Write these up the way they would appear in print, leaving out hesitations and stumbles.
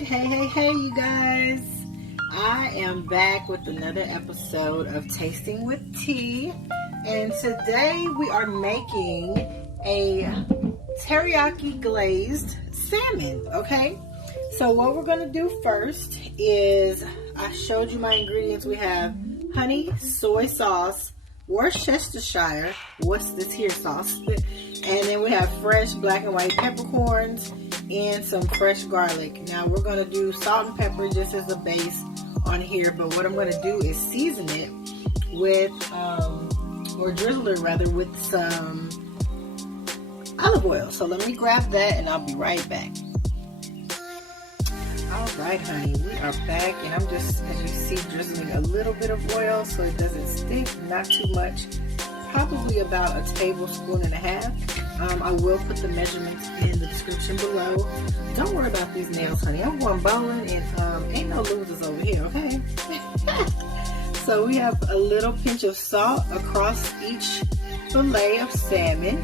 Hey, you guys. I am back with another episode of Tasting with T. And today we are making a teriyaki glazed salmon, okay? So what we're going to do first is, I showed you my ingredients. We have honey, soy sauce, Worcestershire, what's this here sauce? And then we have fresh black and white peppercorns and some fresh garlic. Now we're going to do salt and pepper just as a base on here, but what I'm going to do is season it with, or drizzle it rather, with some olive oil. So let me grab that and I'll be right back. Alright honey, we are back, and I'm just, as you see, drizzling a little bit of oil so it doesn't stick, not too much, probably about a tablespoon and a half. I will put the measurements in the description below. Don't worry about these nails, honey. I'm going bowling, and ain't no losers over here, okay? So we have a little pinch of salt across each fillet of salmon,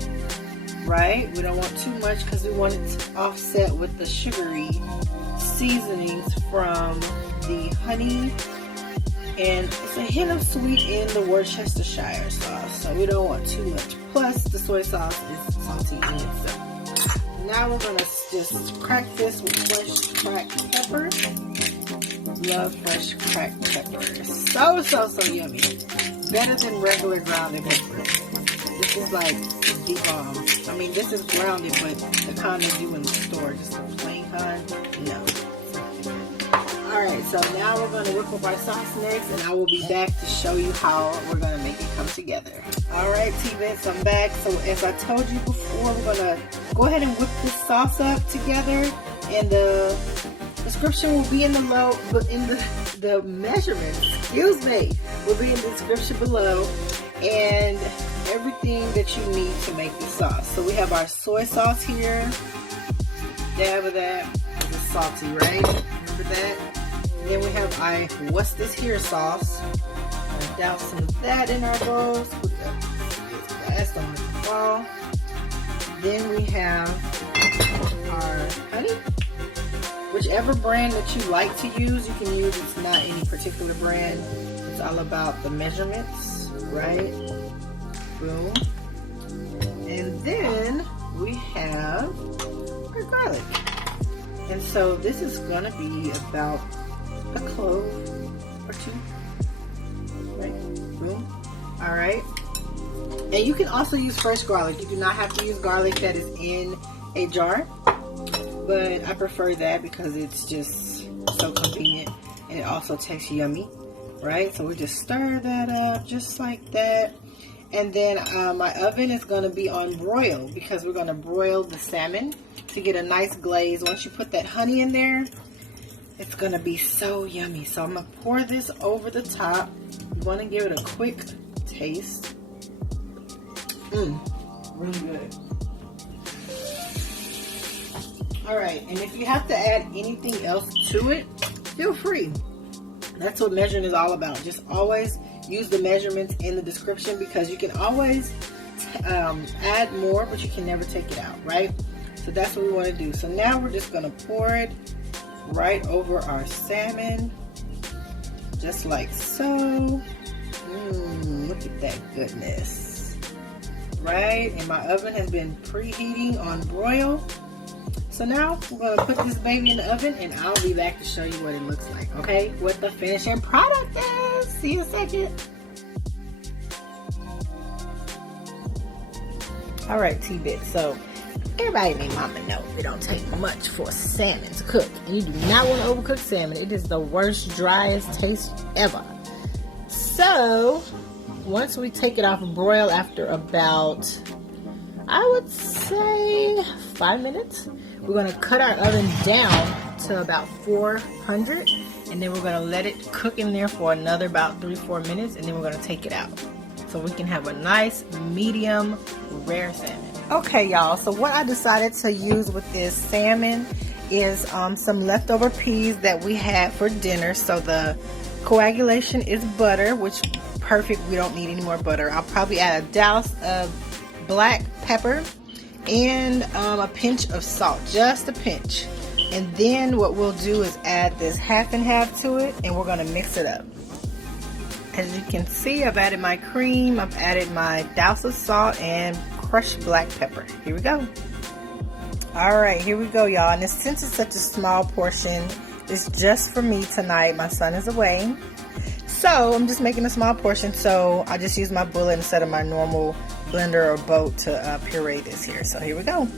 right? We don't want too much because we want it to offset with the sugary seasonings from the honey, and it's a hint of sweet in the Worcestershire sauce, so we don't want too much. Plus the soy sauce is salty in itself. Now we're gonna just crack this with fresh cracked pepper. Love fresh cracked pepper. So yummy. Better than regular grounded pepper. This is like the I mean, this is grounded, but the kind they do in the store, just the plain kind. No. Alright, so now we're going to whip up our sauce next, and I will be back to show you how we're going to make it come together. Alright, T-Bits, I'm back. So as I told you before, we're going to go ahead and whip this sauce up together, and the description will be in the the measurements, excuse me, will be in the description below, and everything that you need to make the sauce. So we have our soy sauce here, dab of that. It's salty, right? Remember that? Then we have our what's this here sauce. I'll douse some of that in our bowls. Put that glass on the wall. Then we have our honey. Whichever brand that you like to use, you can use. It's not any particular brand. It's all about the measurements, right? Boom. And then we have our garlic. And so this is going to be about a clove or two. Right? Boom. Alright. And you can also use fresh garlic. You do not have to use garlic that is in a jar. But I prefer that because it's just so convenient. And it also tastes yummy. Right? So we just stir that up just like that. And then my oven is going to be on broil because we're going to broil the salmon to get a nice glaze. Once you put that honey in there, it's going to be so yummy. So I'm going to pour this over the top. You want to give it a quick taste. Really good. Alright, and if you have to add anything else to it, feel free. That's what measuring is all about. Just always use the measurements in the description because you can always add more, but you can never take it out, right? So that's what we want to do. So now we're just going to pour it right over our salmon, just like so. Look at that goodness, right? And my oven has been preheating on broil. So now we're going to put this baby in the oven, and I'll be back to show you what it looks like, okay? What the finishing product is. See you in a second. Alright, T-Bit. So everybody named Mama know it don't take much for salmon to cook. And you do not want to overcook salmon. It is the worst, driest taste ever. So once we take it off of broil after about, I would say 5 minutes, we're going to cut our oven down to about 400, and then we're going to let it cook in there for another about 3-4 minutes, and then we're going to take it out so we can have a nice medium rare salmon. Okay, y'all, so what I decided to use with this salmon is some leftover peas that we had for dinner. So the coagulation is butter, which perfect. We don't need any more butter. I'll probably add a douse of black pepper and a pinch of salt, just a pinch. And then what we'll do is add this half and half to it, and we're going to mix it up. As you can see, I've added my cream, I've added my douse of salt and crushed black pepper. Here we go. Alright, here we go, y'all. And since it's such a small portion, it's just for me tonight. My son is away. So I'm just making a small portion, so I just use my bullet instead of my normal blender or boat to puree this here. So here we go.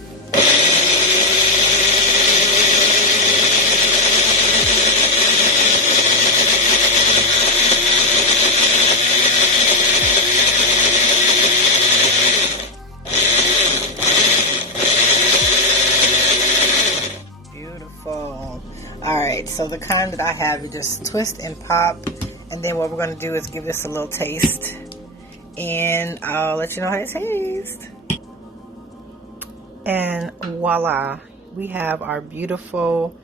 Alright, so the kind that I have, you just twist and pop, and then what we're going to do is give this a little taste, and I'll let you know how it tastes. And voila, we have our beautiful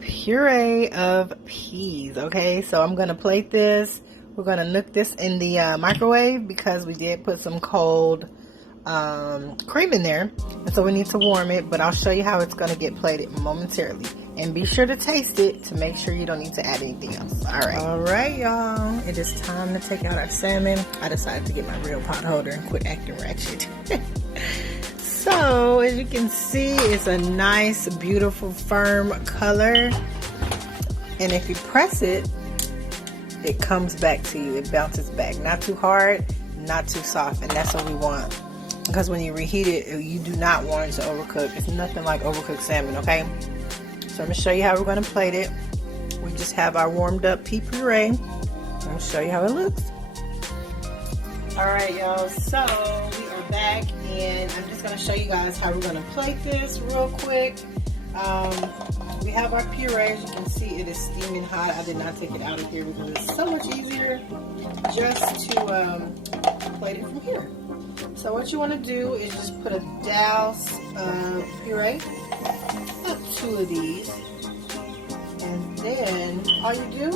puree of peas. Okay, so I'm going to plate this. We're going to nook this in the microwave because we did put some cold cream in there, and so we need to warm it, but I'll show you how it's going to get plated momentarily. And be sure to taste it to make sure you don't need to add anything else. Alright, y'all. It is time to take out our salmon. I decided to get my real pot holder and quit acting ratchet. So, as you can see, it's a nice, beautiful, firm color. And if you press it, it comes back to you. It bounces back. Not too hard, not too soft. And that's what we want. Because when you reheat it, you do not want it to overcook. It's nothing like overcooked salmon, okay? So I'm going to show you how we're going to plate it. We just have our warmed up pea puree. I'm going to show you how it looks. Alright, y'all, so we are back, and I'm just going to show you guys how we're going to plate this real quick. We have our puree. As you can see, it is steaming hot. I did not take it out of here because it's so much easier just to plate it from here. So what you want to do is just put a douse of puree, about 2 of these, and then all you do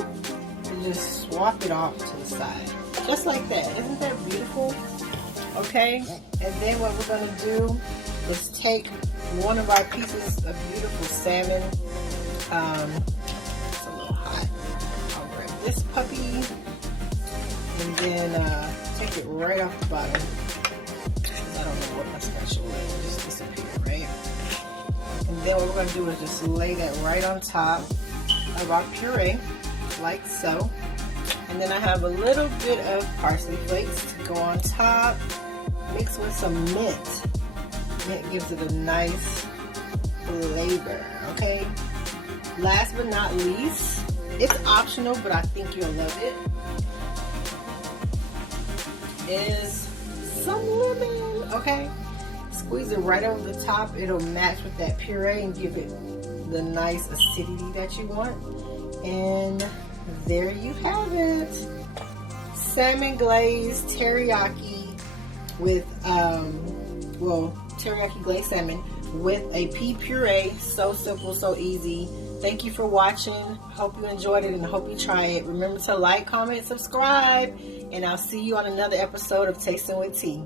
is just swap it off to the side, just like that. Isn't that beautiful? Okay, and then what we're going to do is take one of our pieces of beautiful salmon. It's a little hot. I'll grab this puppy and then take it right off the bottom. I don't know what my special is. It just disappeared, right? And then what we're going to do is just lay that right on top of our puree, like so. And then I have a little bit of parsley flakes to go on top, mixed with some mint. Mint gives it a nice flavor, okay? Last but not least, it's optional, but I think you'll love it, is some lemon, okay? Squeeze it right over the top. It'll match with that puree and give it the nice acidity that you want. And there you have it. Salmon glazed teriyaki with, teriyaki glazed salmon with a pea puree. So simple, so easy. Thank you for watching. Hope you enjoyed it and hope you try it. Remember to like, comment, subscribe, and I'll see you on another episode of Tasting with T.